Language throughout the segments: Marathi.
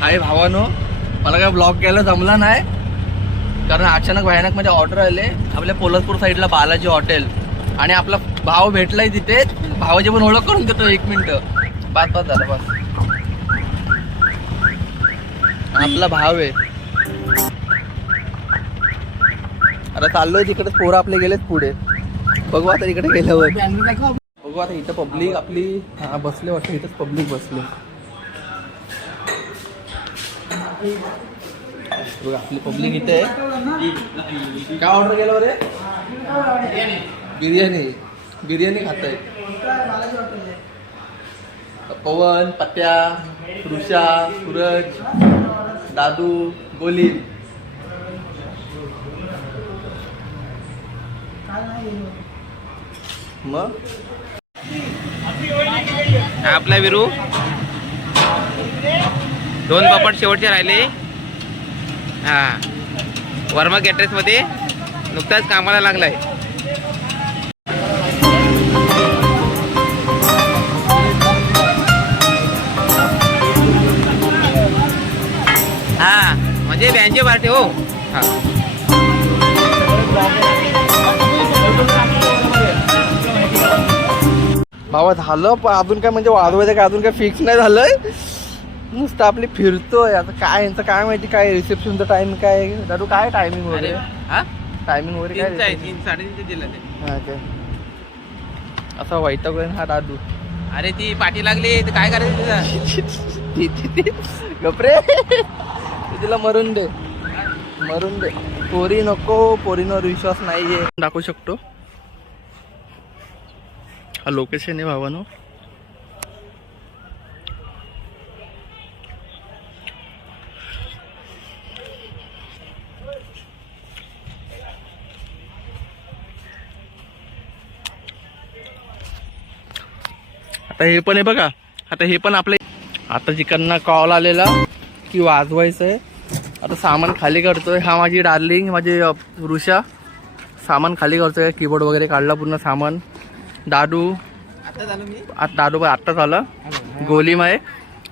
हाय भावानो, मला काय ब्लॉग घ्यायला जमला नाही कारण अचानक भयानक म्हणजे ऑर्डर आले आपल्या पोलादपूर साईडला बालाजी हॉटेल आणि आपला भाव भेटलाय तिथे. भावाची पण ओळख करून देतो 1 मिनिट. बात झालं बस. आपला भाव आहे. आता चाललोय तिकडे. पोरं आपले गेलेत पुढे. बघू आता इकडे गेल्यावर बघू. आता इथं पब्लिक आपली बसले वाटतं. इथंच पब्लिक बसले. बघ आपली पब्लिक इथे आहे. काय ऑर्डर केलं रे? बिर्याणी खात आहे. पवन, पत्या, ऋषा, सूरज, दादू, गोली. मग आपला विरू 2 पापड शेवटचे राहिले. हा, वर्मा कॅटरेस मध्ये नुकताच कामाला लागलाय. हा म्हणजे बँजे पार्टी हो. हा भावा झालं पण अजून काय म्हणजे वाजवायचं काय अजून काय फिक्स नाही झालंय. नुसतं आपली फिरतोय. आता काय यांचं काय माहिती काय रिसेप्शनचा टाइम काय. दादू काय टायमिंग वगैरे? हा, टायमिंग वगैरे काय? 3 3:30 दिला ते. हा काय असा वैताग हा दादू. अरे ती पाठी लागली तर काय करायचं तिचा? गपरे तिला मरून दे. पोरी नको. पोरींवर विश्वास नाहीये. दाखवू शकतो हा लोकेशन आहे भावानो. आता हे पण आहे बघा. आता हे पण आपले आता जिकडनं कॉल आलेला की वाजवायचंय. आता सामान खाली करतोय. हा माझी डार्लिंग माझी ऋषा सामान खाली करतोय. कीबोर्ड वगैरे काढला पूर्ण सामान. दादू दादू आत्ताच आला. गोलीम आहे,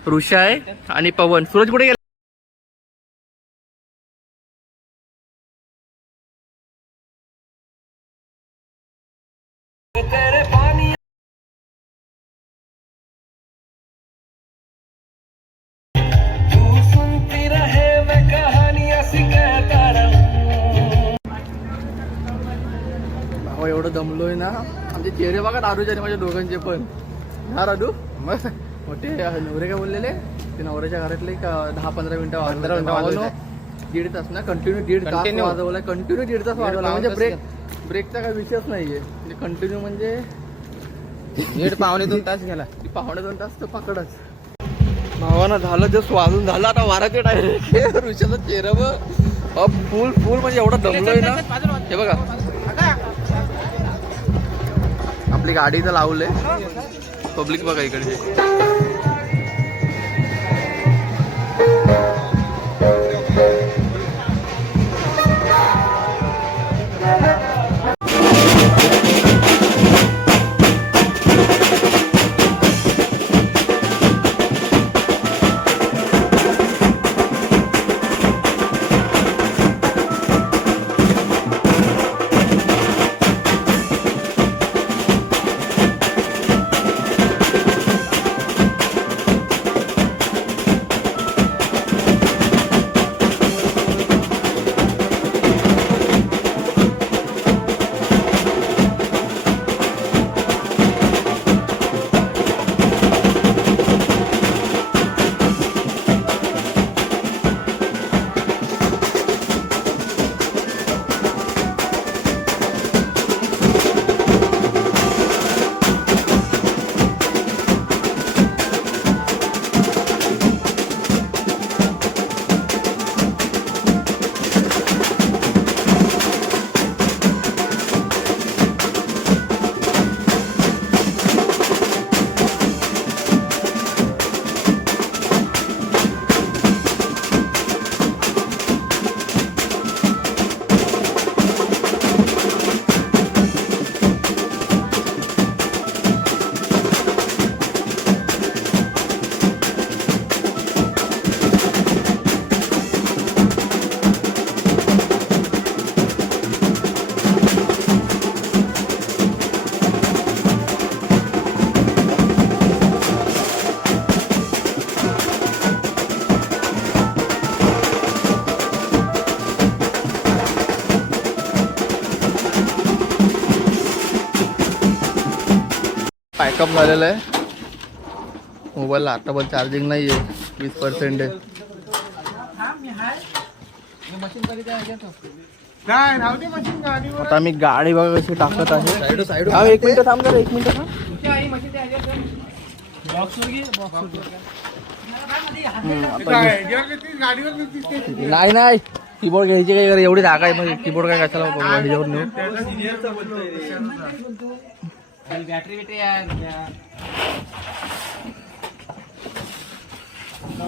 ऋषा आहे आणि पवन. सूरज कुठे गेला? एवढं दमलोय ना. आमचे चेहरे बघा दादूचे आणि माझ्या दोघांचे पण. हा दादू मग मोठे नवरे काय बोललेले ते नवऱ्याच्या घरातले 10-15 मिनिटं वाजवलं. 1.5 तास ना कंटिन्यू 1.5 तास वाजवलाय. कंटिन्यू 1.5 तास वाजवला म्हणजे ब्रेकचा काही विषयच नाहीये. म्हणजे कंटिन्यू म्हणजे 1.5-2 तास गेला. 1.5-2 तास तर पकडच. भावानं झालं जस्ट वाजून झालं. आता वाराचे डायरेक्ट ऋषाचा चेहरा बघ फुल म्हणजे एवढा दमलोय ना. हे बघा आपली गाडी तर लावले. पब्लिक बघा इकडे. पॅकअप झालेलं आहे. मोबाईलला आता पण चार्जिंग नाही आहे, 20% आहे. आता मी गाडी बघा कशी टाकत आहे. हा, 1 मिनिट थांब जरा, 1 मिनिट थांब. नाही नाही, कीबोर्ड घ्यायची काय, एवढी जागा आहे म्हणजे कीबोर्ड काय कशाला ह्याच्यावर नेऊ.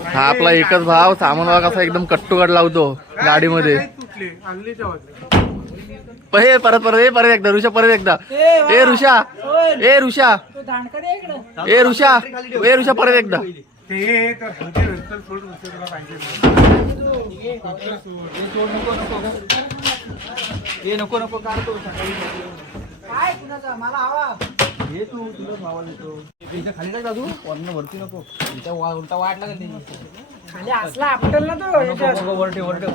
हा आपला एकच भाव सामान बघा कसा एकदम कट्टुकट लावतो गाडीमध्ये. हे परत परत हे परत एकदा ऋषा, परत एकदा ए ऋषा, ए ऋषा, ए ऋषा, ए ऋषा, परत एकदा. नको नको काढतो मला हवा. हे तू तुला भावा देतो खाली काय दादू, वरनं वरती नको, उलटा वाटला का नाही खाली असला आपटल ना तो. वरटे वरटे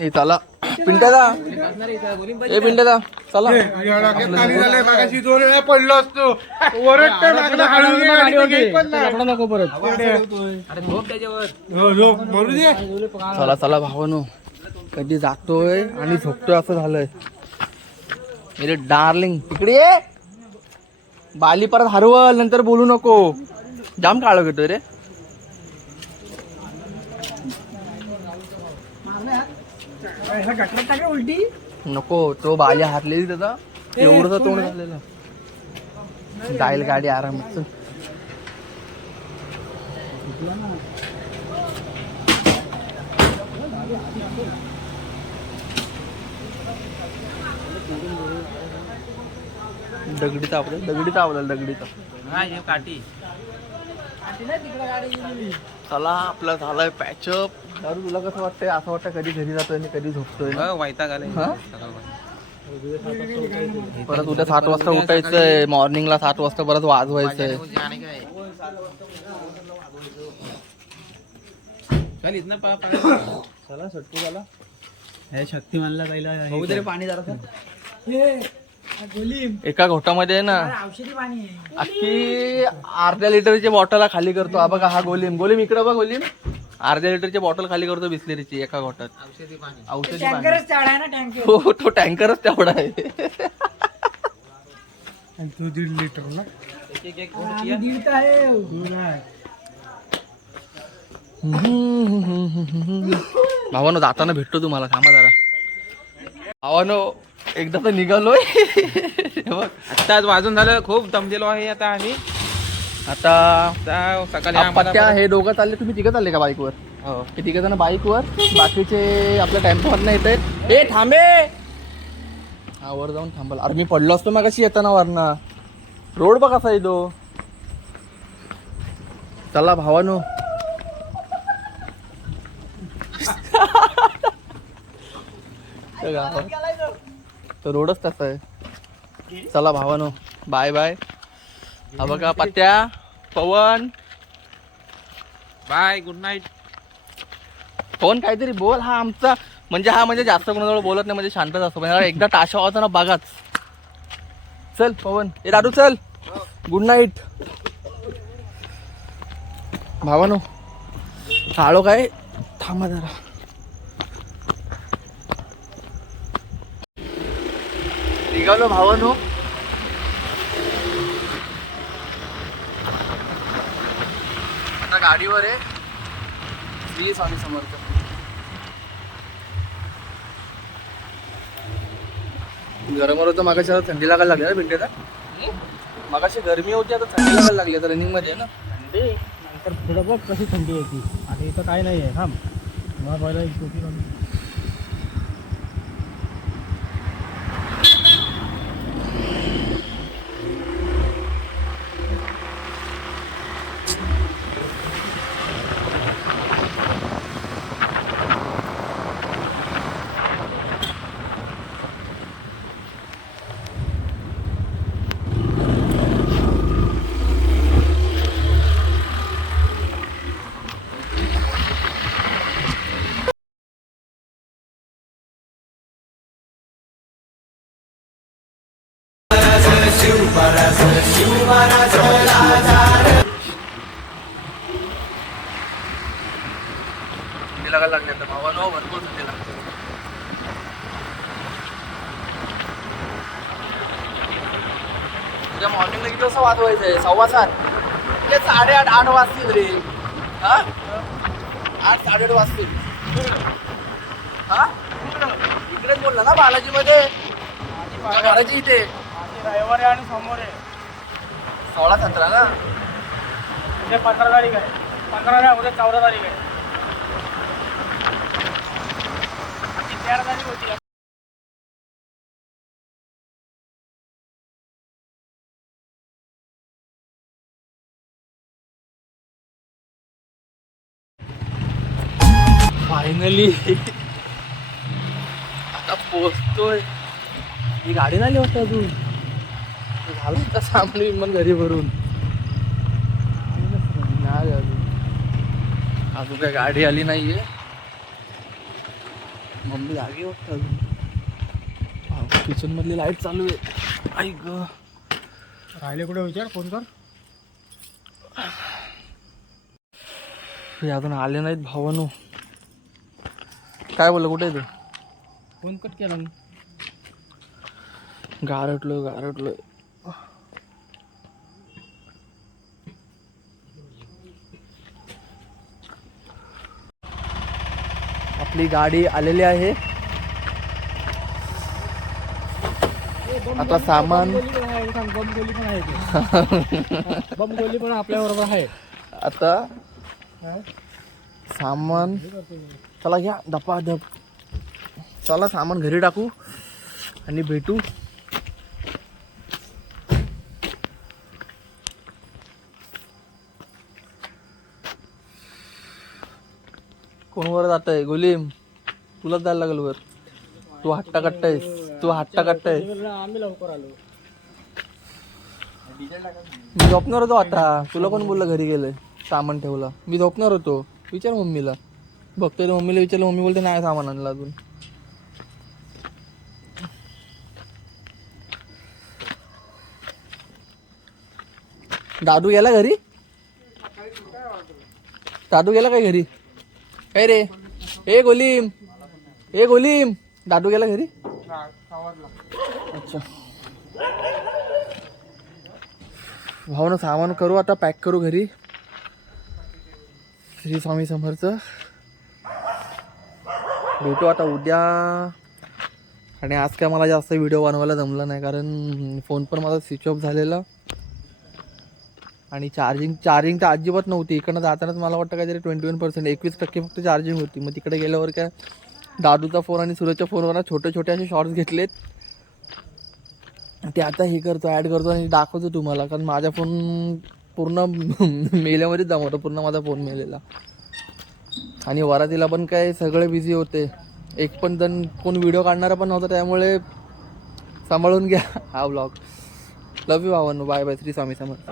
ए चला पिंट्यादा, ए पिंट्यादा चला. पडलो असतो नको परत. चला चला भावानो, कधी जातोय आणि झोपतोय असं झालंय. मेरे डार्लिंग तिकडे ये. बाली परत हरवल, नंतर बोलू नको. जाम काळ घेतोय रे. उलटी नको, तो बाली हारलेली त्याचा एवढं तोंड झालेलं. जाईल गाडी आरामात. दगडी तापलं, दगडी तापलं, दगडीचा काठी. चला आपला झालाय पॅचअप. दारू तुला कसं वाटतंय? असं वाटतं कधी घरी जातोय आणि कधी झोपतोय. परत उद्या 7 वाजता उठायचंय, मॉर्निंगला 7 वाजता परत वाजवायचंय. चला सटकू झाला. हे शक्तिमानला पहिला पाणी जरा एका घोटामध्ये आहे ना, अख्खी अर्ध्या लिटरची बॉटल खाली करतो. हा बघा, हा गोलीम, गोलीम इकडं बघ, गोलीम अर्ध्या लिटरची बॉटल खाली करतो बिस्लेरीची एका घोटात. औषधी पाणी. हो, तो टँकरच तेवढा आहे. तो 1.5 लिटर ना. भावानो जाताना भेटतो तुम्हाला, थांबा जरा. भावानो एकदा तर निघालोय. आता वाजून झालं, खूप दमलेलो आहे आता आम्ही. आता सकाळी पत्त्या हे दोघं चालले, तुम्ही तिघं चालले का बाईकवर? हो. हे तिघं जण बाईकवर, बाकीचे आपल्या टेम्पोवरनं येत आहेत. ए थांबे, हा वर जाऊन थांबल. अरे मी पडलो असतो मग कशी येताना वरना. रोड बघ कसा येतो. चला भावानो. तर रोडच तसा आहे. चला भावानो, बाय बाय. हा बघा पत्त्या, Pavan, bye, good night. Pavan काहीतरी बोल. हा आमचा म्हणजे जास्त कोणाजवळ बोलत नाही, म्हणजे शांतच असतो. म्हणजे एकदा टाशा होता ना बघाच. चल पवन, ए दादू चल, गुड नाईट. भावानो आलो काय, थांबा जरा. निघालो भावानो. आता गाडीवर आहे. श्री स्वामी समर्थ. गरम होतं मागाशी, आता थंडी लागायला लागली ना भिंडीला. मागाशी गरमी होती, आता थंडी लागायला लागली. आता रनिंग मध्ये ना थंडी, नंतर पुढं बघ कशी थंडी होती. आता इथं काय नाही आहे. हा लागायला लागले तर भावानो भरपूर थंडी लागते. उद्या मॉर्निंगला किती वाजता वाजवायचंय? 7:15. ते 8:30 वाजतील रे. हा 8 8:30 वाजतील. हा इकडेच बोलला ना बालाजी मध्ये घराच्या इथे. रविवारी आणि सोमवारी 16-17 ना. उद्या 15 तारीख आहे. 15 नाही, उद्या 14 तारीख आहे. आजची 13 तारीख होती. फायनली आता पोहोचतोय. ही गाडी नाही होत अजून. झालं का सामान विमान घरी भरून? नाही अजून काय गाडी आली नाहीये. मम्मी जागी वाटत अजून. किचन मधली लाईट चालू आहे. आई ग राहिले कुठे विचार, फोन कर. हे अजून आले नाहीत भावानो. काय बोललं, कुठे आहे तू? फोन कट केला मी. गारटलोय. आपली गाडी आलेली आहे. आता सामान बमगोली पण आहे. बमगोली पण आपल्या बरोबर आहे. आता सामान चला घ्या धपाधप. चला सामान घरी टाकू आणि भेटू. कोण वर जात आहे? गुलीम, तुलाच जायला लागल वर. तू हट्टा कट्टायस. आम्ही लवकर आलो. मी झोपणार होतो आता. तुला कोण बोललं घरी गेलंय सामान ठेवला? मी झोपणार होतो. विचार मम्मीला. बघतोय मम्मीला विचारलं, मम्मी बोलते नाही सामान आणलं अजून. दादू गेला घरी? दादू गेला काय घरी? काय रे? ए गोलीम दादू गेला घरी? अच्छा भाऊ ना, सामान करू आता, पॅक करू घरी. श्री स्वामी समर्थ. भेटू आता उद्या. आणि आज काय मला जास्त व्हिडिओ बनवायला जमलं नाही, कारण फोन पण माझा स्विच ऑफ झालेला आणि चार्जिंग तर अजिबात नव्हती. इकडनं जातानाच मला वाटतं काहीतरी 21%, 21% फक्त चार्जिंग होती. मग तिकडे गेल्यावर काय दादूचा फोन आणि सूरजच्या फोनवर छोटे असे शॉर्ट्स घेतलेत. ते आता हे करतो, ॲड करतो आणि दाखवतो तुम्हाला, कारण माझा फोन पूर्ण मेल्यामध्येच जमवतो. पूर्ण माझा फोन मेलेला. आणि वरातीला पण काय सगळे बिझी होते. एक पण जण कोण व्हिडिओ काढणारा पण नव्हता. त्यामुळे सांभाळून घ्या हा व्लॉग. लव यू भावांनो. Bye bye. श्री स्वामी समर्थ.